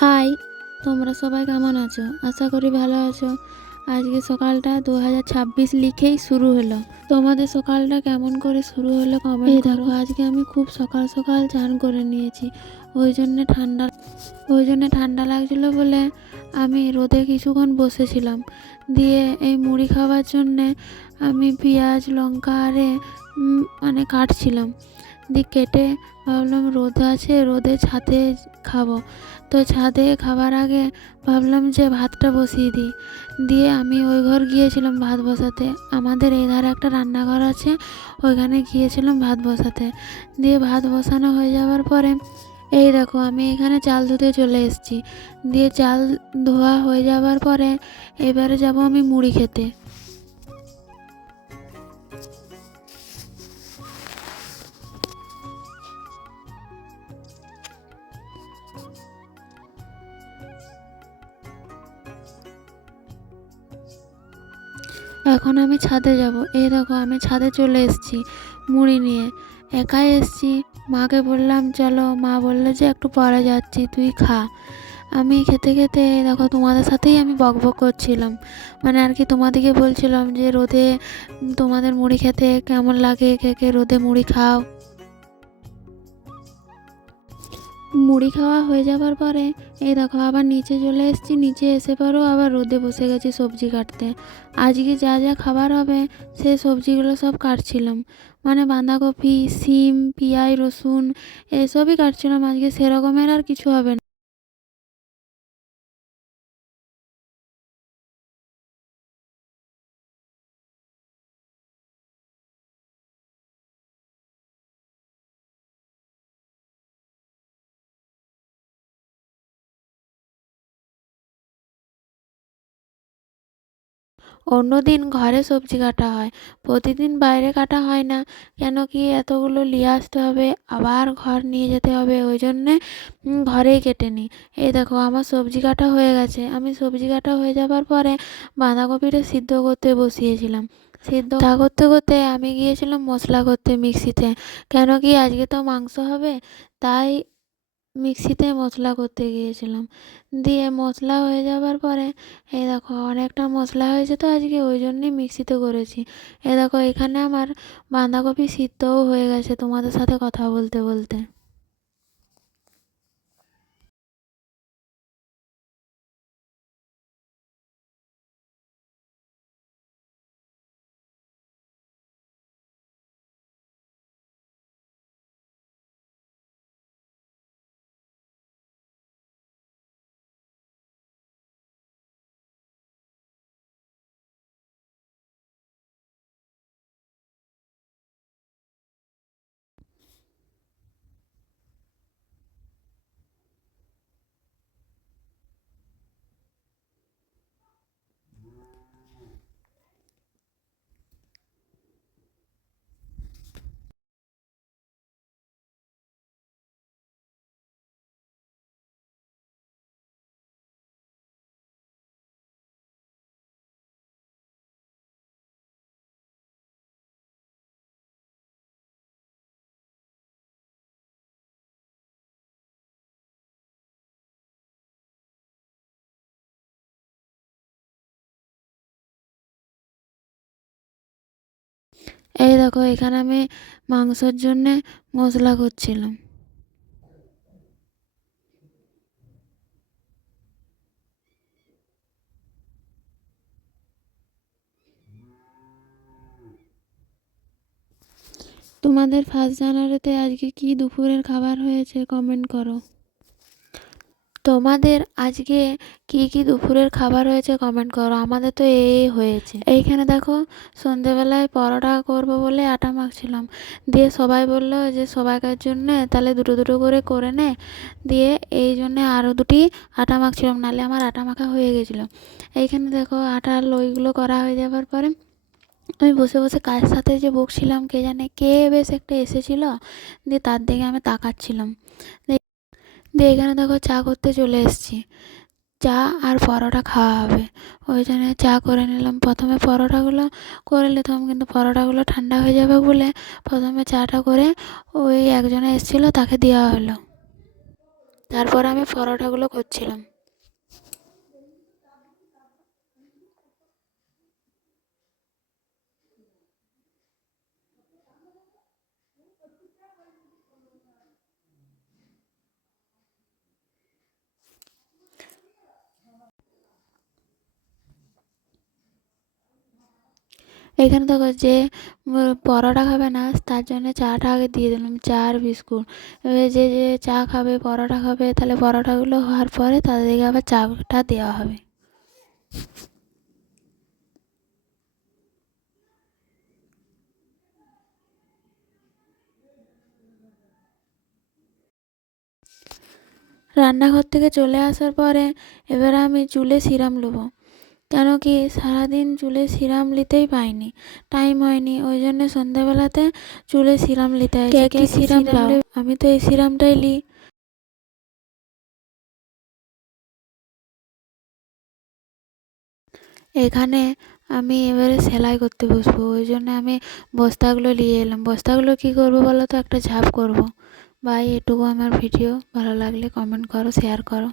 High, তোমরা সবাই কেমন আছো? আশা করি ভালো আছো। আজকে সকালটা 2026 লিখেই শুরু হলো। তোমাদের সকালটা কেমন করে শুরু হলো কমেন্ট করো। দেখো, আজকে আমি খুব সকাল সকাল চান করে নিয়েছি। ওই জন্যে ঠান্ডা লাগছিলো বলে আমি রোদে কিছুক্ষণ বসেছিলাম। দিয়ে এই মুড়ি খাওয়ার জন্যে আমি পেঁয়াজ লঙ্কা আরে কাটছিলাম। দিয়ে কেটে ভাবলাম রোদ আছে, রোদে ছাদে খাবো। তো ছাদে খাবার আগে ভাবলাম যে ভাতটা বসিয়ে দিই। দিয়ে আমি ওই ঘর গিয়েছিলাম ভাত বসাতে। আমাদের এই ধারে একটা রান্নাঘর আছে, ওইখানে গিয়েছিলাম ভাত বসাতে। দিয়ে ভাত বসানো হয়ে যাওয়ার পরে এই দেখো আমি এখানে চাল ধুতে চলে এসেছি। দিয়ে চাল ধোয়া হয়ে যাওয়ার পরে এবারে যাব আমি মুড়ি খেতে। এখন আমি ছাদে যাব। এই দেখো আমি ছাদে চলে এসেছি মুড়ি নিয়ে। একাই এসেছি, মাকে বললাম চলো, মা বললো যে একটু পরে যাচ্ছি, তুই খা। আমি খেতে খেতে দেখো তোমাদের সাথেই আমি বকবক করছিলাম, আর কি তোমাদেরকে বলছিলাম যে রোদে তোমাদের মুড়ি খেতে কেমন লাগে, কে কে রোদে মুড়ি খাও। মুড়ি খাওয়া হয়ে যাবার পরে এই দেখো আবার নিচে চলে এসেছি। নিচে এসে পরও আবার রোদে বসে গেছি সবজি কাটতে। আজকে যা যা খাবার হবে সেই সবজিগুলো সব কাটছিলাম, বাঁধাকপি, সিম, পেঁয়াজ, রসুন এসবই কাটছিলাম। আজকে সেরকমের আর কিছু হবে না। অন্যদিন ঘরে সবজি কাটা হয়, প্রতিদিন বাইরে কাটা হয় না। কেন কি এতগুলো নিয়ে আসতে হবে, আবার ঘর নিয়ে যেতে হবে, ওই জন্যে ঘরেই কেটে নিই। এই দেখো আমার সবজি কাটা হয়ে গেছে। আমি সবজি কাটা হয়ে যাবার পরে বাঁধাকপিটা সিদ্ধ করতে বসিয়েছিলাম। করতে করতে আমি গিয়েছিলাম মশলা করতে মিক্সিতে। কেন কি আজকে তো মাংস হবে, তাই মিক্সিতে মশলা করতে গিয়েছিলাম। দিয়ে মশলা হয়ে যাবার পরে এই দেখো অনেকটা মশলা হয়েছে, তো আজকে ওই জন্যই মিক্সিতে করেছি। এই দেখো এখানে আমার বাঁধাকপি সিদ্ধও হয়ে গেছে তোমাদের সাথে কথা বলতে বলতে। এই দেখো এখানে আমি মাংসের জন্যে মশলা করছিলাম। তোমাদের 1 জানুয়ারিতে আজকে কি দুপুরের খাবার হয়েছে কমেন্ট করো। তোমাদের আজকে কি কি দুপুরের খাবার হয়েছে কমেন্ট করো। আমাদের তো এই হয়েছে। এইখানে দেখো সন্ধেবেলায় পরোটা করব বলে আটা মাখছিলাম। দিয়ে সবাই বললো যে সবাইকার জন্য তাহলে দুটো দুটো করে নে। দিয়ে এই জন্যে আরও দুটি আটা মাখছিলাম, নাহলে আমার আটা মাখা হয়ে গেছিলো। এইখানে দেখো আটার লইগুলো করা হয়ে যাবার পরে আমি বসে বসে কার সাথে যে বকছিলাম কে জানে, কে বেশ একটা এসেছিলো। দিয়ে তার দিকে আমি তাকাচ্ছিলাম। দিয়ে এখানে দেখো চা করতে চলে এসেছি। চা আর পরোটা খাওয়া হবে, ওই জন্য চা করে নিলাম। প্রথমে পরোটাগুলো করে নিতাম, কিন্তু পরোটাগুলো ঠান্ডা হয়ে যাবে বলে প্রথমে চাটা করে ওই একজনে এসেছিলো তাকে দেওয়া হলো। তারপর আমি পরোটাগুলো করছিলাম। এখানে দেখো যে পরোটা খাবে না তার জন্য চাটা আগে দিয়ে দিলাম, চা আর বিস্কুট। এবার যে যে চা খাবে পরোটা খাবে তাহলে পরোটাগুলো হওয়ার পরে তাদেরকে আবার চাটা দেওয়া হবে। রান্নাঘর থেকে চলে আসার পরে এবার আমি চুলে সিরাম নেবো, কেন কি সারাদিন চুলে সিরাম নিতেই পাইনি, টাইম হয়নি, ওই জন্য সন্ধ্যাবেলাতে চুলে সিরাম নিতে হয়। কে কি সিরাম লাও? আমি তো এই সিরামটাই নিই। এখানে আমি এবারে সেলাই করতে বসবো, ওই জন্য আমি বস্তাগুলো নিয়ে এলাম। বস্তাগুলো কি করবো বলো তো, একটা ঝাপ করব। বাই, এটুকু আমার ভিডিও। ভালো লাগলে কমেন্ট করো, শেয়ার করো।